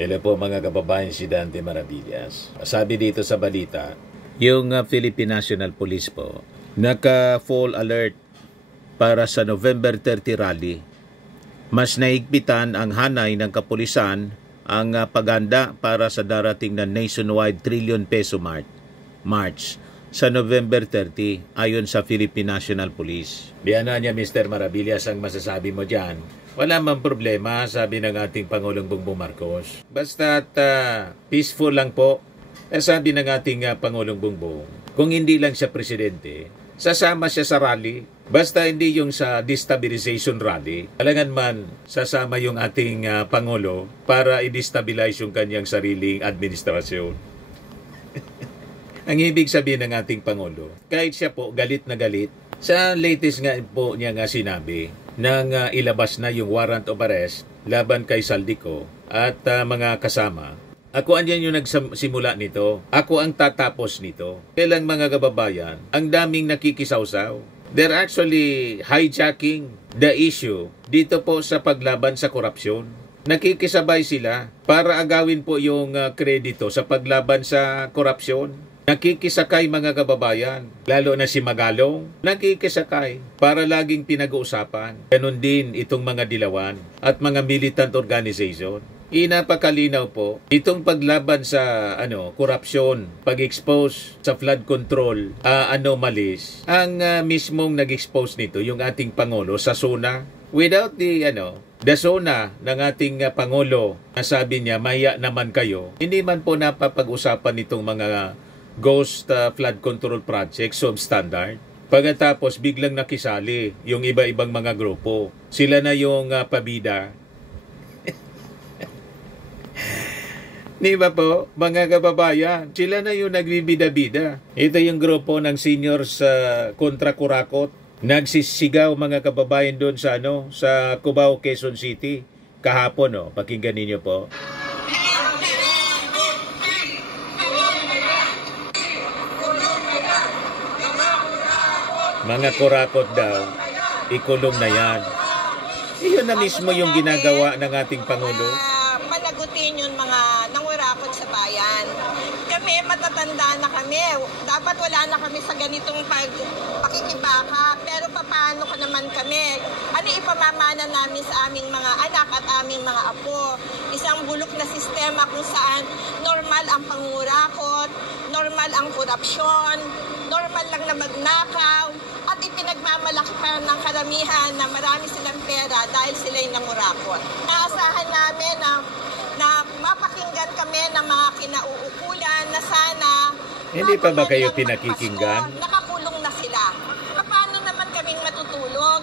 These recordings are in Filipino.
Hello po mga kababayan, si Dante Maravillas. Sabi dito sa balita, yung Philippine National Police po, naka-full alert para sa November 30 rally. Mas naigpitan ang hanay ng kapulisan ang paganda para sa darating na nationwide trillion peso march sa November 30 ayon sa Philippine National Police. Biyana niya Mr. Maravillas, ang masasabi mo dyan, wala mang problema, sabi ng ating Pangulong Bongbong Marcos. Basta't peaceful lang po. Sabi ng ating Pangulong Bongbong, kung hindi lang siya presidente, sasama siya sa rally. Basta hindi yung sa destabilization rally. Alangan man, sasama yung ating Pangulo para i-destabilize yung kanyang sariling administrasyon. Ang ibig sabihin ng ating Pangulo, kahit siya po galit na galit, sa latest nga po niya nga sinabi, nang ilabas na yung warrant of arrest laban kay Saldico at mga kasama. Ako andyan yung nagsimula nito. Ako ang tatapos nito. Kailang mga kababayan, ang daming nakikisawsaw. They're actually hijacking the issue dito po sa paglaban sa korupsyon. Nakikisabay sila para agawin po yung kredito sa paglaban sa korupsyon. Nakikisakay mga kababayan, lalo na si Magalong, nakikisakay para laging pinag-uusapan. Ganon din itong mga dilawan at mga militant organization. Inapakalinaw po, itong paglaban sa korupsyon, pag-expose sa flood control anomalies, ang mismong nag-expose nito yung ating Pangulo sa SONA. Without the SONA ng ating Pangulo, nasabi niya, maya naman kayo, hindi man po napapag-usapan itong mga ghost flood control project substandard. Pagkatapos biglang nakisali yung iba-ibang mga grupo. Sila na yung pabida. Di ba po, mga kababayan? Sila na yung nagbibida-bida. Ito yung grupo ng seniors kontra Kurakot. Nagsisigaw mga kababayan doon sa sa Cubao, Quezon City kahapon. Pakinggan niyo po. Mga kurakot daw, ikulong na yan. Iyon na mismo yung ginagawa ng ating Pangulo. Panagutin yung mga nangurakot sa bayan. Kami, matatanda na kami. Dapat wala na kami sa ganitong pakikibaka. Pero paano ka naman kami? Ano ipamamana namin sa aming mga anak at aming mga apo? Isang bulok na sistema kung saan normal ang pangurakot, normal ang korupsyon, normal lang na magnakaw, at ipinagmamalaki pa ng karamihan na marami silang pera dahil sila'y nangurakot. Naasahan namin na mapakinggan kami ng mga kinauukulan na sana... Hindi pa ba kayo pinakikinggan? Nakakulong na sila. Paano naman kaming matutulog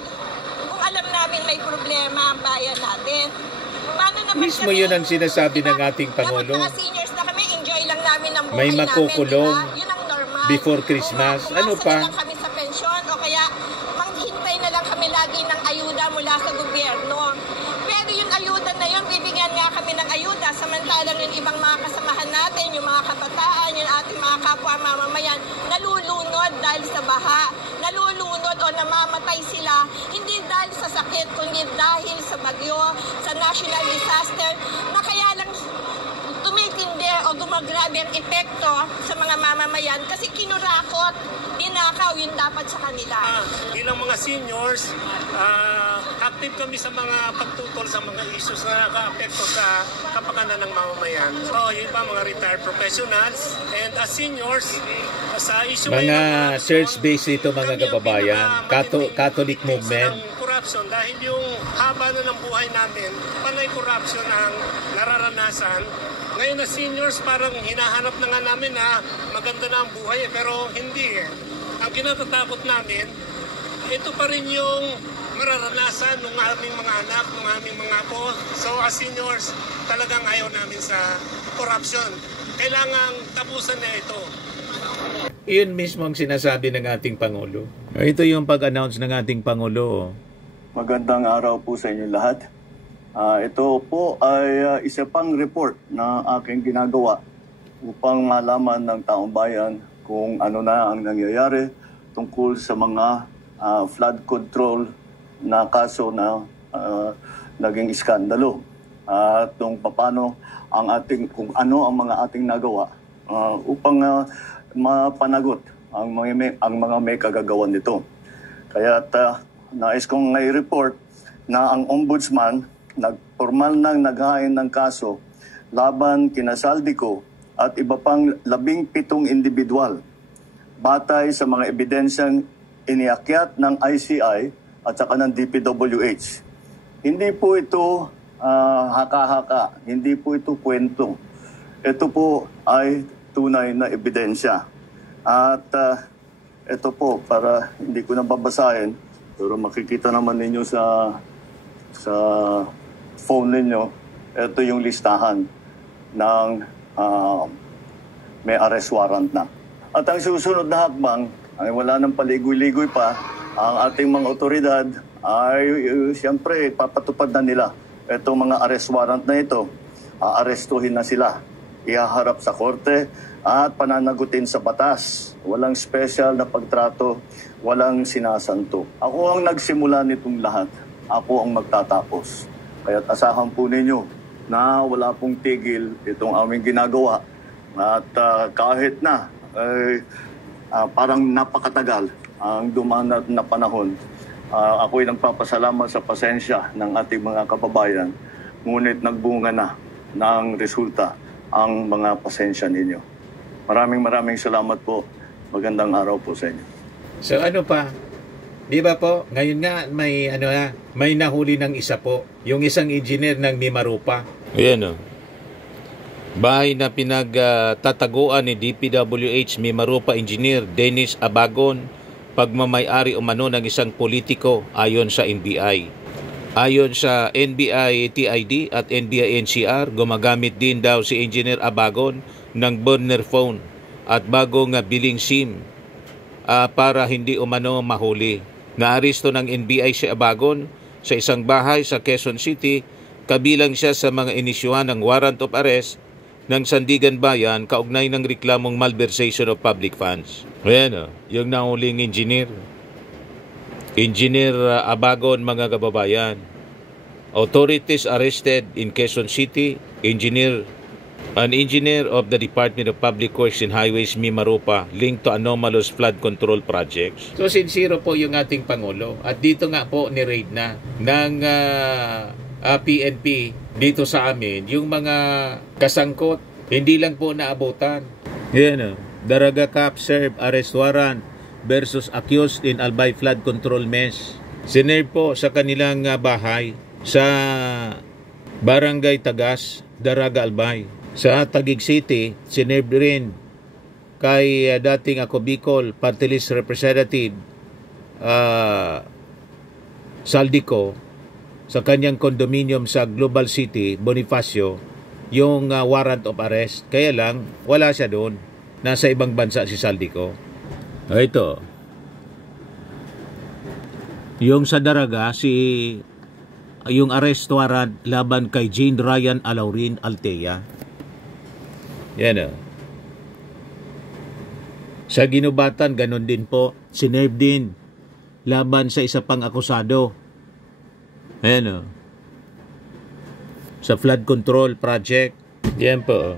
kung alam namin may problema ang bayan natin? Paano naman mismo yun ang sinasabi ng ating Pangulo. Mga seniors na kami, enjoy lang namin ang buhay may makukulong namin. Diba? Yun ang normal. Before Christmas. Ano pa? Lang kami sa pensyon o kaya manghintay na lang kami lagi ng ayuda mula sa gobyerno. Pero yung ayuda na yun, bibigyan nga kami ng ayuda. Samantalang yung ibang mga kasamahan natin, yung mga kabataan, yung ating mga kapwa mamamayan, nalulunod dahil sa baha. Nalulunod o namamatay sila, hindi dahil sa sakit, kundi dahil sa bagyo, sa national disaster, na kaya lang tumitindi o gumagrabe ang epekto sa mga mamamayan kasi kinurakot, dinakaw yung dapat sa kanila. Bilang mga seniors, active kami sa mga pagtutol sa mga issues na naka-apekto sa kapakanan ng mamamayan. So, yung iba mga retired professionals, and as seniors, sa issue mga church-based ito mga kababayan, Catholic movement. Corruption, dahil yung haba na ng buhay namin, panay corruption ang nararanasan. Ngayon na seniors, parang hinahanap na nga namin na maganda na ang buhay, pero hindi. Ang kinatatakot namin, ito pa rin yung mararanasan ng aming mga anak, ng aming mga apo. So as seniors, talagang ayaw namin sa corruption. Kailangang tapusan na ito. Iyon mismo ang sinasabi ng ating Pangulo. Ito yung pag-announce ng ating Pangulo. Magandang araw po sa inyo lahat. Ito po ay isa pang report na aking ginagawa upang malaman ng taong bayan kung ano na ang nangyayari tungkol sa mga flood control na kaso na naging iskandalo. At kung paano kung ano ang mga ating nagawa upang mapanagot ang mga may kagagawan nito. Kaya nais kong i-report na ang Ombudsman formal nang naghain ng kaso laban kina Saldico at iba pang 17 individual batay sa mga ebidensyang iniakyat ng ICI at saka ng DPWH. Hindi po ito haka-haka, hindi po ito kwento. Ito po ay tunay na ebidensya. At ito po, para hindi ko na babasahin, pero makikita naman ninyo sa phone ninyo, ito yung listahan ng may arrest warrant na. At ang susunod na hakbang, ay wala nang paligoy-ligoy pa, ang ating mga otoridad ay siyempre papatupad na nila itong mga arrest warrant na ito. Aarestuhin na sila, ihaharap sa korte at pananagutin sa batas. Walang special na pagtrato, walang sinasanto. Ako ang nagsimula nitong lahat. Ako ang magtatapos. Kaya't asahan po ninyo na wala pong tigil itong aming ginagawa. At kahit na parang napakatagal ang dumaan na panahon, ako'y nagpapasalamat sa pasensya ng ating mga kababayan. Ngunit nagbunga na ng resulta ang mga pasensya ninyo. Maraming salamat po. Magandang araw po sa inyo. So ano pa? Di ba po? Ngayon nga may nahuli ng isa po. Yung isang engineer ng Mimarupa. Ayan o. Bahay na pinagtataguan ni DPWH Mimarupa Engineer Dennis Abagon, pagmamay-ari umano ng isang politiko ayon sa NBI. Ayon sa NBI TID at NBI NCR, gumagamit din daw si Engineer Abagon ng burner phone at bagong billing SIM para hindi umano mahuli. Naaresto ng NBI si Abagon sa isang bahay sa Quezon City, kabilang siya sa mga inisyuhan ng warrant of arrest ng Sandigan Bayan kaugnay ng reklamong malversation of public funds. Ayan o, yung nahuling engineer. Engineer Abagon, mga kababayan. Authorities arrested in Quezon City, an engineer of the Department of Public Works and Highways Mimarupa linked to anomalous flood control projects. So sincero po yung ating Pangulo. At dito nga po ni-raid na ng PNP dito sa amin yung mga kasangkot, hindi lang po naabutan. Yan o. Daraga Cap serve arrest warrant versus accused in Albay flood control mess. Sinerve po sa kanilang bahay sa Barangay Tagas, Daraga, Albay. Sa Taguig City, sinerve rin kay dating Ako Bicol Party List Representative Saldico sa kanyang condominium sa Global City, Bonifacio, yung warrant of arrest. Kaya lang, wala siya doon. Nasa ibang bansa si Saldico. Ito. Yung sa Daraga, yung arrest warrant laban kay Jean Ryan Alaurin Altea. Yan o. Sa Ginubatan, ganun din po. Sinerve din laban sa isa pang akusado. Ayan o. Sa flood control project. Yan po.